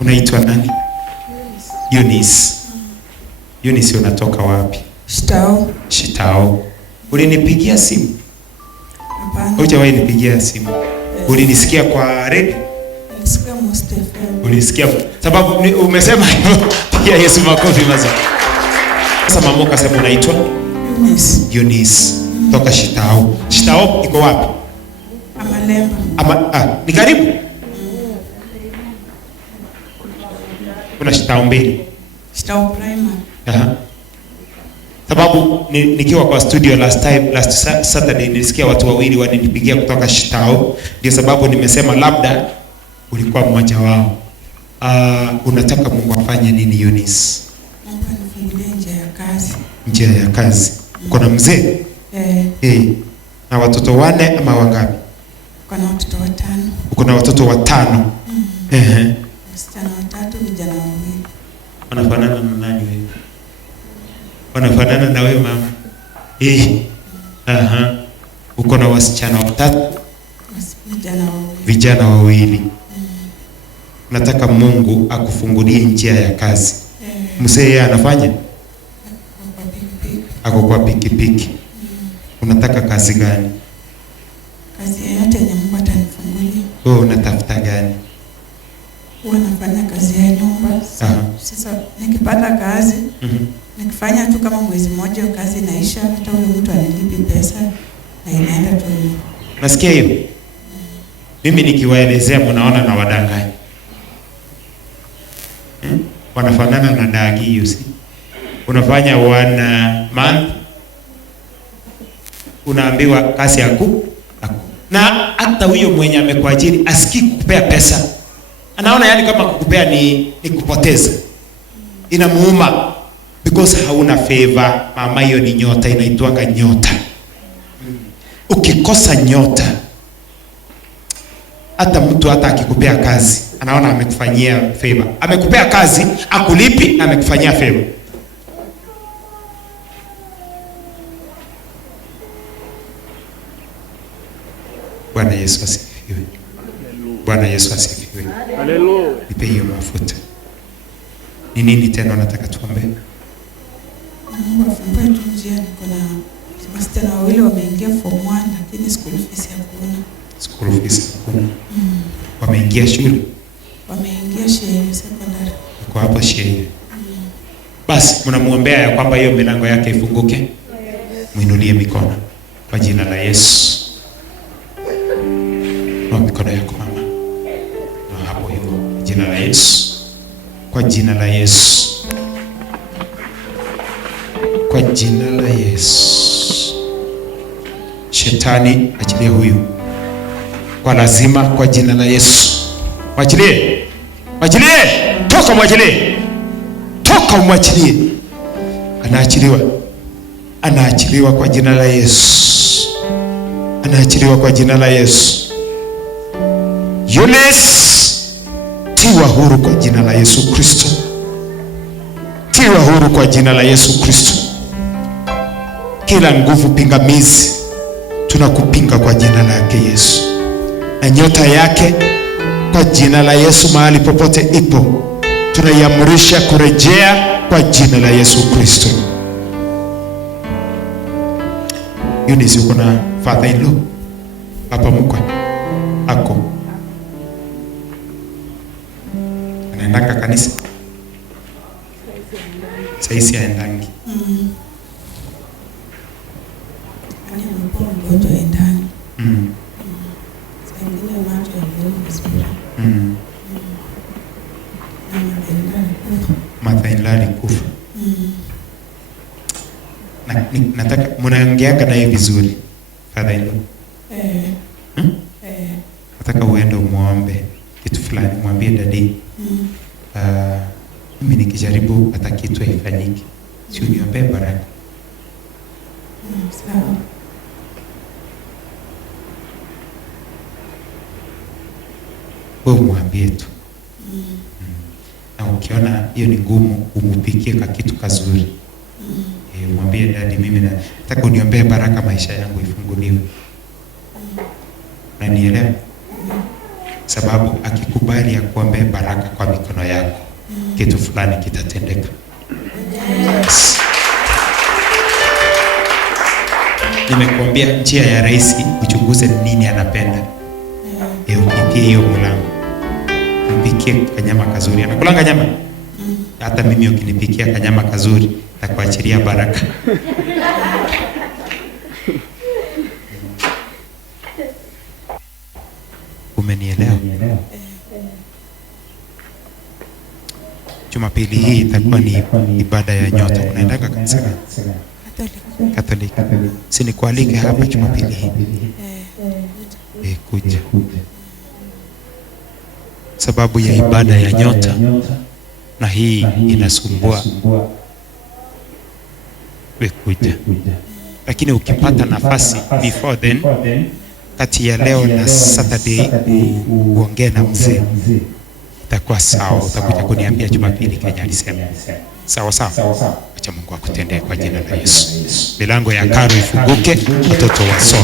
Unaitwa nani? Eunice. Eunice, unatoka wapi? Shitao. Shitao. Ulinipigia simu? Hapana. Hujawahi nipigia simu. Ulinisikia kwa radio? Nilisikia Most FM. Ulisikia sababu umesema pia Yesu makofi mazuri. Sasa mama ukasema unaitwa Eunice. Eunice. Toka Shitao. Shitao iko wapi? Amalemba. Ni karibu. Kuna Shitao mbili. Shitao primary. Aha. Sababu nikiwa kwa studio last Saturday nilisikia watu wawili wananipigia kutoka Shitao. Ndio sababu nimesema labda ulikuwa mmoja wao. Unataka Mungu afanye nini Eunice? Mungu anifungulie njia ya kazi. Njia ya kazi. Uko na mzee? Na watoto 4 ama wangapi? Uko na watoto 5. Uko na watoto 5. Wasichana 3, vijana 2. Wanafanana na nani wewe? Wanafanana na wewe mama? Uko na wasichana 3? Vijana 2. Nataka Mungu akufungulie njia ya kazi. Mzee yeye anafanya? Ako kwa pikipiki. Unataka kazi gani? Kazi yoyote yenye Mungu atanifungulia. Wewe unatafuta gani? Huwa nafanya kazi ya nyumba. Sasa nikipata kazi, nikifanya tu kama mwezi mmoja kazi inaisha, hata huyo mtu anilipi pesa na inaenda tu. Nasikia hiyo? Mimi nikiwaelezea mnaona na wadanganya. Wanafanana na dagi hiyo si? Unafanya 1 month unaambiwa kazi yako. Na hata huyo mwenye amekuajiri asikii kukupea pesa. Anaona yani kama kukupea ni kupoteza. Inamuuma because hauna favor. Mama, hiyo ni nyota, inaitwanga nyota. Ukikosa nyota, hata mtu hata akikupea kazi anaona amekufanyia favor. Amekupea kazi, akulipi na amekufanyia favor. Bwana Yesu asifiwe. Bwana Yesu asifiwe. Haleluya. Nipe hiyo mafuta. Ni nini tena unataka tuombe? Mungu afungue tu njia. Niko na wasichana 2 wameingia form 1 lakini school fees hakuna. School fees hakuna. Wameingia shule? Wameingia shule secondary. Kwa hapo shule. Basi mnamuombea ya kwamba hiyo milango yake ifunguke. Muinulie mikono kwa jina la Yesu. Na mikono yako mama. Na hapo hivyo jina la Yesu. Kwa jina la Yesu. Kwa jina la Yesu. Shetani achilie huyu. Kwa lazima kwa jina la Yesu. Mwachilie. Mwachilie. Toka mwachilie. Toka umwachilie. Anaachiliwa. Anaachiliwa kwa jina la Yesu. Anaachiliwa kwa jina la Yesu. Eunice, tiwa huru kwa jina la Yesu Kristo. Tiwa huru kwa jina la Yesu Kristo. Kila nguvu pingamizi tunakupinga kwa jina lake Yesu. Na nyota yake kwa jina la Yesu mahali popote ipo tunaiamrisha kurejea kwa jina la Yesu Kristo. Eunice, uko na father in law? Papa mkwe ako anaendanga kanisa? Saisi aendangi. Ani mpoa mgonjwa endani. Sangine macho yaliyokuwa. Martha in law alikufa. Nataka mnaongeanga naye vizuri father in law. Nataka uende umuombe kitu fulani, mwambie dadi. Mimi nikijaribu hata kitu haifanyiki. Si uniombee baraka. Sawa. Wewe mwambie tu. Na ukiona hiyo ni ngumu, umupikie ka kitu kazuri. Mwambie dadi, mimi nataka uniombee baraka maisha yangu ifunguliwe. Na nielewa. sababu akikubali ya kuombea baraka kwa mikono yako, kitu fulani kitatendeka. Nimekuambia njia ya rahisi, uchunguze nini anapenda. Upitie hiyo mlango. Mpikie kanyama kazuri. Anakulanga nyama? Hata mimi ukinipikia kanyama kazuri nitakuachilia baraka. Umenielewa? Jumapili hii itakuwa ni ibada ya nyota. Unaendaga kanisa Catholic? Si nikualike hapa Jumapili hii? Kuja. Sababu ya ibada ya nyota, na hii inasumbua. Kuja. Lakini ukipata nafasi before then, kati ya leo na Saturday, uongee na mzee, itakuwa sawa. Utakuja kuniambia Jumapili Kenya alisema. Sawa sawa. Acha Mungu akutendee kwa jina la Yesu. Milango ya karo ifunguke, watoto wasome.